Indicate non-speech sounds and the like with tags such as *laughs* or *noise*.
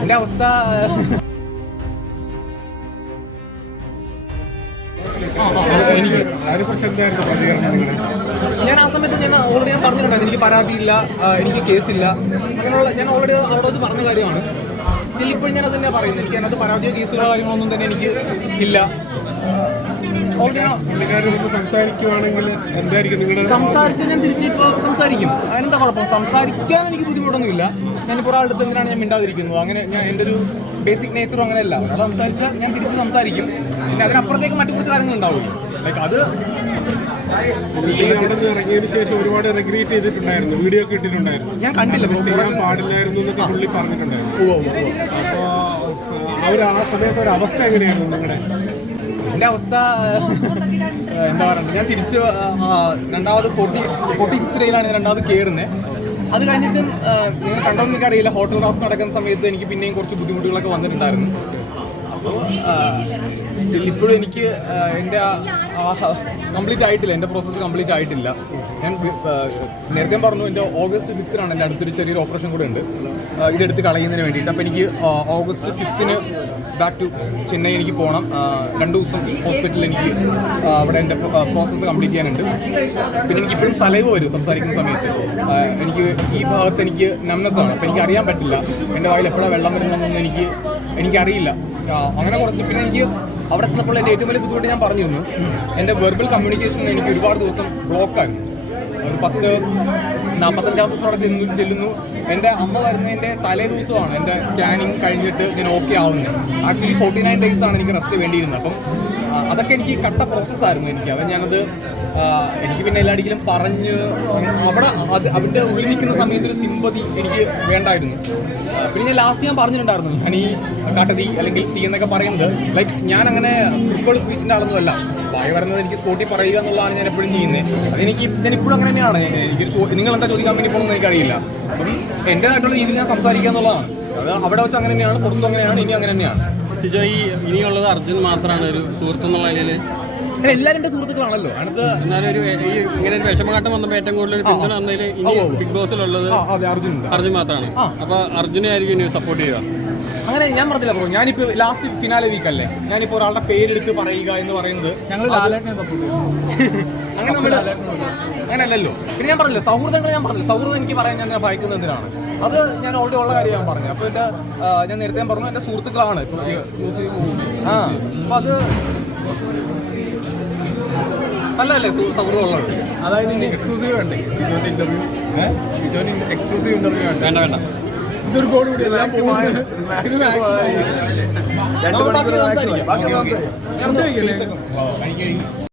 എന്റെ അവസ്ഥ ഞാൻ ആ സമയത്ത് ഞാൻ ഓൾറെഡി ഞാൻ പറഞ്ഞിട്ടുണ്ടായിരുന്നു എനിക്ക് പരാതിയില്ല എനിക്ക് കേസില്ല. അങ്ങനെയുള്ള ഞാൻ ഓൾറെഡി അവിടെ വെച്ച് പറഞ്ഞ കാര്യമാണ്. സ്റ്റിൽ ഇപ്പോഴും ഞാൻ അത് തന്നെ പറയുന്നത്. എനിക്ക് അതിനകത്ത് പരാതിയോ കേസുകളോ കാര്യങ്ങളൊന്നും തന്നെ എനിക്ക് ഇല്ല. സംസാരിക്കുവാണെങ്കിൽ എന്തായിരിക്കും നിങ്ങളുടെ സംസാരിച്ച് ഞാൻ തിരിച്ച് ഇപ്പോൾ സംസാരിക്കും അതിനെന്താ കുഴപ്പം സംസാരിക്കാൻ എനിക്ക് ബുദ്ധിമുട്ടൊന്നുമില്ല ഞാനിപ്പോൾ ഒരാളുടെ അടുത്ത് എന്തിനാണ് ഞാൻ മിണ്ടാതിരിക്കുന്നത് അങ്ങനെ ഞാൻ എന്റെ ഒരു ബേസിക് നേച്ചറും അങ്ങനെയല്ല ഒരാൾ സംസാരിച്ചാൽ ഞാൻ തിരിച്ച് സംസാരിക്കും പിന്നെ അതിനപ്പുറത്തേക്ക് മറ്റു കുറച്ച് കാര്യങ്ങൾ ഉണ്ടാവും ലൈക്ക് അത് ഇറങ്ങിയതിന് ശേഷം ഒരുപാട് റെഗ്രേറ്റ് ചെയ്തിട്ടുണ്ടായിരുന്നു വീഡിയോ ഒക്കെ ഇട്ടിട്ടുണ്ടായിരുന്നു ഞാൻ കണ്ടില്ല പാടില്ലായിരുന്നു എന്നൊക്കെ പുള്ളി പറഞ്ഞിട്ടുണ്ടായിരുന്നു. അപ്പോൾ ആ ഒരു ആ സമയത്ത് ഒരു അവസ്ഥ എങ്ങനെയായിരുന്നു നിങ്ങളുടെ എന്റെ അവസ്ഥ എന്താ പറയുക ഞാൻ തിരിച്ച് രണ്ടാമത് ഫോർട്ടി ഫോർട്ടി ഫിഫ്റ്റ് ഡേയിലാണ് രണ്ടാമത് കയറുന്നത് അത് കഴിഞ്ഞിട്ടും നിങ്ങൾ കണ്ടോ എനിക്ക് അറിയില്ല ഹോട്ടൽ ടാസ്ക് നടക്കുന്ന സമയത്ത് എനിക്ക് പിന്നെയും കുറച്ച് ബുദ്ധിമുട്ടുകളൊക്കെ വന്നിട്ടുണ്ടായിരുന്നു. അപ്പോൾ ഇപ്പോഴും എനിക്ക് എന്റെ കംപ്ലീറ്റ് ആയിട്ടില്ല. എന്റെ പ്രോസസ്സ് കംപ്ലീറ്റ് ആയിട്ടില്ല. ഞാൻ നേരത്തെ പറഞ്ഞു എന്റെ ഓഗസ്റ്റ് ഫിഫ്തിനാണ് എന്റെ അടുത്തൊരു ചെറിയൊരു ഓപ്പറേഷൻ കൂടെ ഉണ്ട്. ഇതെടുത്ത് കളയുന്നതിന് വേണ്ടിയിട്ട്. അപ്പോൾ എനിക്ക് ഓഗസ്റ്റ് ഫിഫ്തിന് ബാക്ക് ടു ചെന്നൈ എനിക്ക് പോകണം രണ്ട് ദിവസം ഹോസ്പിറ്റലിൽ എനിക്ക് അവിടെ എന്റെ പ്രോസസ്സ് കംപ്ലീറ്റ് ചെയ്യാനുണ്ട്. പിന്നെ എനിക്ക് ഇപ്പോഴും സലൈവ് വരും സംസാരിക്കുന്ന സമയത്ത്. എനിക്ക് ഈ ഭാഗത്ത് എനിക്ക് നമ്നസ് ആണ്. അപ്പോൾ എനിക്ക് അറിയാൻ പറ്റില്ല. എന്റെ വായിൽ എപ്പോഴാണ് വെള്ളം വരുന്നതെന്നൊന്നും എനിക്ക് എനിക്കറിയില്ല. അങ്ങനെ കുറച്ച് പിന്നെ എനിക്ക് അവിടെ ചെന്നപ്പോൾ എന്റെ ഏറ്റവും വലിയ ബുദ്ധിമുട്ട് ഞാൻ പറഞ്ഞിരുന്നു എന്റെ വെർബൽ കമ്മ്യൂണിക്കേഷൻ എനിക്ക് ഒരുപാട് ദിവസം ബ്ലോക്കായിരുന്നു ഒരു പത്ത് നാൽപ്പത്തഞ്ചാം ദിവസം അവിടെ ചെന്നു ചെല്ലുന്നു. എന്റെ അമ്മ വരുന്നതിന്റെ തലേ ദിവസമാണ് എന്റെ സ്കാനിങ് കഴിഞ്ഞിട്ട് ഞാൻ ഓക്കെ ആവുന്നത്. ആക്ച്വലി ഫോർട്ടി നയൻ ഡേയ്സ് ആണ് എനിക്ക് റെസ്റ്റ് വേണ്ടിയിരുന്നത്. അപ്പം അതൊക്കെ എനിക്ക് കട്ട പ്രോസസ്സായിരുന്നു എനിക്ക്. അപ്പം ഞാനത് എനിക്ക് പിന്നെ എല്ലാടിക്കലും പറഞ്ഞ് അവിടെ അത് അവന്റെ ഉള്ളിൽ നിൽക്കുന്ന സമയത്ത് ഒരു സിമ്പതി എനിക്ക് വേണ്ടായിരുന്നു. പിന്നെ ഞാൻ ലാസ്റ്റ് ഞാൻ പറഞ്ഞിട്ടുണ്ടായിരുന്നു ഞാൻ ഈ കട്ടതി അല്ലെങ്കിൽ തീ എന്നൊക്കെ പറയുന്നത്. ലൈക്ക് ഞാൻ അങ്ങനെ പ്രിപ്പേർഡ് സ്പീച്ചിന്റെ ആളൊന്നുമല്ല വായ വരുന്നത് എനിക്ക് സ്പോട്ടിൽ പറയുക എന്നുള്ളതാണ് ഞാൻ എപ്പോഴും ചെയ്യുന്നത് അതെനിക്ക് ഞാൻ ഇപ്പോഴും അങ്ങനെ തന്നെയാണ് എനിക്ക് നിങ്ങൾ എന്താ ചോദിക്കാൻ വേണ്ടി പോകണമെന്ന് എനിക്കറിയില്ല. അപ്പം എന്റെതായിട്ടുള്ള രീതിയിൽ ഞാൻ സംസാരിക്കുക എന്നുള്ളതാണ്. അത് അവിടെ വെച്ച് അങ്ങനെ തന്നെയാണ് പുറത്തും അങ്ങനെയാണ് ഇനി അങ്ങനെ തന്നെയാണ്. ഈ ഇനിയുള്ളത് അർജുൻ മാത്രമാണ് ഒരു സുഹൃത്തു എന്നുള്ള നിലയിൽ എല്ലാവരും എന്റെ സുഹൃത്തുക്കളാണല്ലോ. എന്നാലും ഒരു ഈ ഇങ്ങനെ ഒരു വിഷമഘട്ടം വന്നപ്പോൾ ഏറ്റവും കൂടുതൽ ഒരു പിന്തുണ വന്നതിൽ ഇനി ബിഗ് ബോസിലുള്ളത് ആ അതെ അർജുനുണ്ട്. അർജുൻ മാത്രമാണ് അപ്പൊ അർജുനെ ആയിരിക്കും ഇനി സപ്പോർട്ട് ചെയ്യുക. അങ്ങനെ ഞാൻ പറഞ്ഞില്ല ബ്രോ ഞാനിപ്പോ ലാസ്റ്റ് ഫിനാലെ വീക്ക് അല്ലേ? ഞാനിപ്പോ ഒരാളുടെ പേരെടുത്ത് പറയുക എന്ന് പറയുന്നത് ഞങ്ങൾ ലാലേട്ടനെ സപ്പോർട്ട് ചെയ്യും. *laughs* അങ്ങനെ നമ്മൾ അങ്ങനെയല്ലല്ലോ പിന്നെ ഞാൻ പറഞ്ഞില്ല സൗഹൃദങ്ങൾ ഞാൻ പറഞ്ഞില്ല. സൗഹൃദം എനിക്ക് പറയാൻ ഞാൻ ഭയക്കുന്നത് എന്തിനാണ്? അത് ഞാൻ ഓൾറെഡി ഉള്ള കാര്യം ഞാൻ പറഞ്ഞു. അപ്പോൾ എന്റെ ആ, ഞാൻ നേരത്തെ ഞാൻ പറഞ്ഞു എന്റെ സുഹൃത്തുക്കളാണ്. ഇപ്പോൾ ഈ- ആ അപ്പോൾ അത് നല്ലതല്ലേ സു- സൗഹൃദം ഉള്ളത് അതായത് ഇനി എക്സ്ക്ലൂസീവ് വേണ്ടേ? സിജോന്റെ ഇന്റർവ്യൂ സിജോന്റെ എക്സ്ക്ലൂസീവ് ഇന്റർവ്യൂ വേണ്ട? വേണ്ട വേണ്ട. ഇതൊരു കൂടി maximum. നമുക്ക് ബാക്കി സംസാരിക്കാം.